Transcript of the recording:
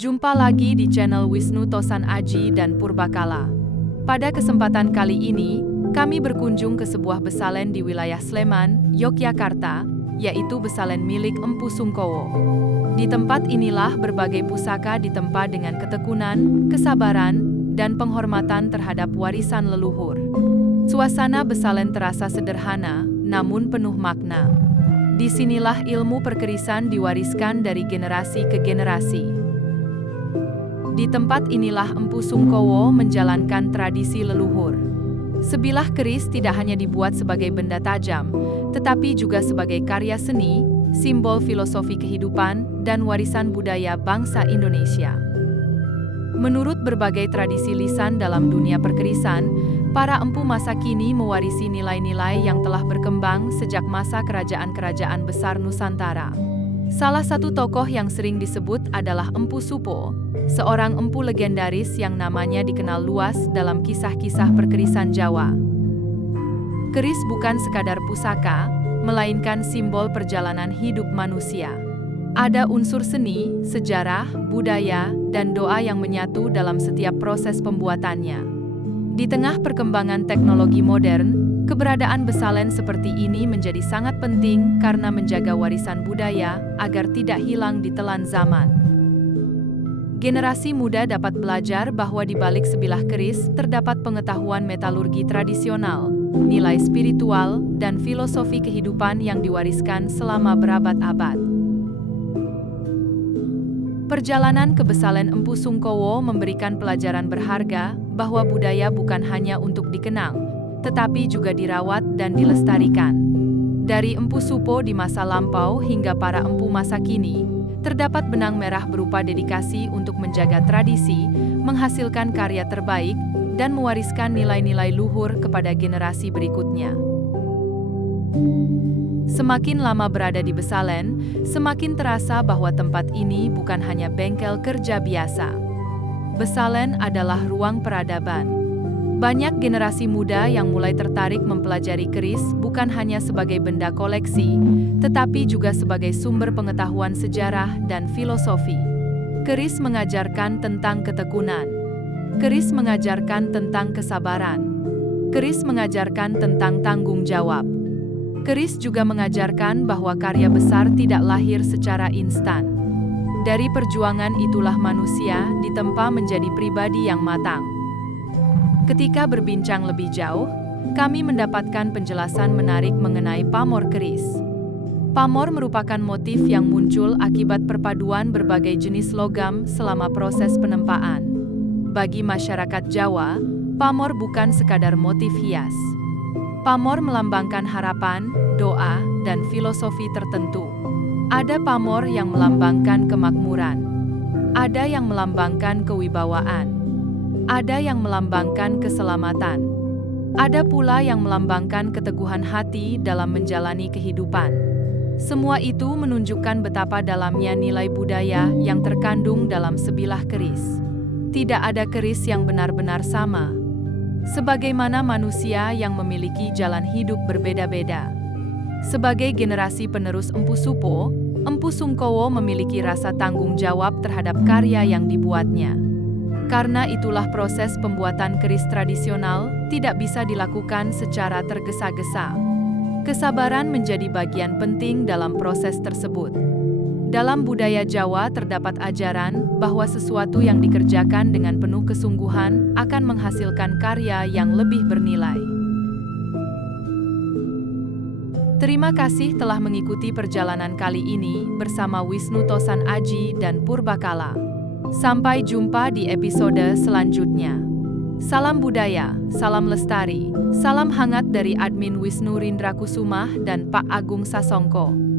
Jumpa lagi di channel Wisnu Tosan Aji dan Purbakala. Pada kesempatan kali ini, kami berkunjung ke sebuah besalen di wilayah Sleman, Yogyakarta, yaitu besalen milik Empu Sungkowo. Di tempat inilah berbagai pusaka ditempa dengan ketekunan, kesabaran, dan penghormatan terhadap warisan leluhur. Suasana besalen terasa sederhana, namun penuh makna. Disinilah ilmu perkerisan diwariskan dari generasi ke generasi. Di tempat inilah Empu Sungkowo menjalankan tradisi leluhur. Sebilah keris tidak hanya dibuat sebagai benda tajam, tetapi juga sebagai karya seni, simbol filosofi kehidupan, dan warisan budaya bangsa Indonesia. Menurut berbagai tradisi lisan dalam dunia perkerisan, para empu masa kini mewarisi nilai-nilai yang telah berkembang sejak masa kerajaan-kerajaan besar Nusantara. Salah satu tokoh yang sering disebut adalah Empu Supo, seorang empu legendaris yang namanya dikenal luas dalam kisah-kisah perkerisan Jawa. Keris bukan sekadar pusaka, melainkan simbol perjalanan hidup manusia. Ada unsur seni, sejarah, budaya, dan doa yang menyatu dalam setiap proses pembuatannya. Di tengah perkembangan teknologi modern, keberadaan besalen seperti ini menjadi sangat penting karena menjaga warisan budaya agar tidak hilang di telan zaman. Generasi muda dapat belajar bahwa di balik sebilah keris terdapat pengetahuan metalurgi tradisional, nilai spiritual, dan filosofi kehidupan yang diwariskan selama berabad-abad. Perjalanan ke besalen Empu Sungkowo memberikan pelajaran berharga bahwa budaya bukan hanya untuk dikenang, tetapi juga dirawat dan dilestarikan. Dari Empu Supo di masa lampau hingga para empu masa kini, terdapat benang merah berupa dedikasi untuk menjaga tradisi, menghasilkan karya terbaik, dan mewariskan nilai-nilai luhur kepada generasi berikutnya. Semakin lama berada di besalen, semakin terasa bahwa tempat ini bukan hanya bengkel kerja biasa. Besalen adalah ruang peradaban. Banyak generasi muda yang mulai tertarik mempelajari keris bukan hanya sebagai benda koleksi, tetapi juga sebagai sumber pengetahuan sejarah dan filosofi. Keris mengajarkan tentang ketekunan. Keris mengajarkan tentang kesabaran. Keris mengajarkan tentang tanggung jawab. Keris juga mengajarkan bahwa karya besar tidak lahir secara instan. Dari perjuangan itulah manusia ditempa menjadi pribadi yang matang. Ketika berbincang lebih jauh, kami mendapatkan penjelasan menarik mengenai pamor keris. Pamor merupakan motif yang muncul akibat perpaduan berbagai jenis logam selama proses penempaan. Bagi masyarakat Jawa, pamor bukan sekadar motif hias. Pamor melambangkan harapan, doa, dan filosofi tertentu. Ada pamor yang melambangkan kemakmuran. Ada yang melambangkan kewibawaan. Ada yang melambangkan keselamatan. Ada pula yang melambangkan keteguhan hati dalam menjalani kehidupan. Semua itu menunjukkan betapa dalamnya nilai budaya yang terkandung dalam sebilah keris. Tidak ada keris yang benar-benar sama. Sebagaimana manusia yang memiliki jalan hidup berbeda-beda. Sebagai generasi penerus Empu Supo, Empu Sungkowo memiliki rasa tanggung jawab terhadap karya yang dibuatnya. Karena itulah proses pembuatan keris tradisional tidak bisa dilakukan secara tergesa-gesa. Kesabaran menjadi bagian penting dalam proses tersebut. Dalam budaya Jawa terdapat ajaran bahwa sesuatu yang dikerjakan dengan penuh kesungguhan akan menghasilkan karya yang lebih bernilai. Terima kasih telah mengikuti perjalanan kali ini bersama Wisnu Tosan Aji dan Purbakala. Sampai jumpa di episode selanjutnya. Salam budaya, salam lestari, salam hangat dari admin Wisnu Rindra Kusumah dan Pak Agung Sasongko.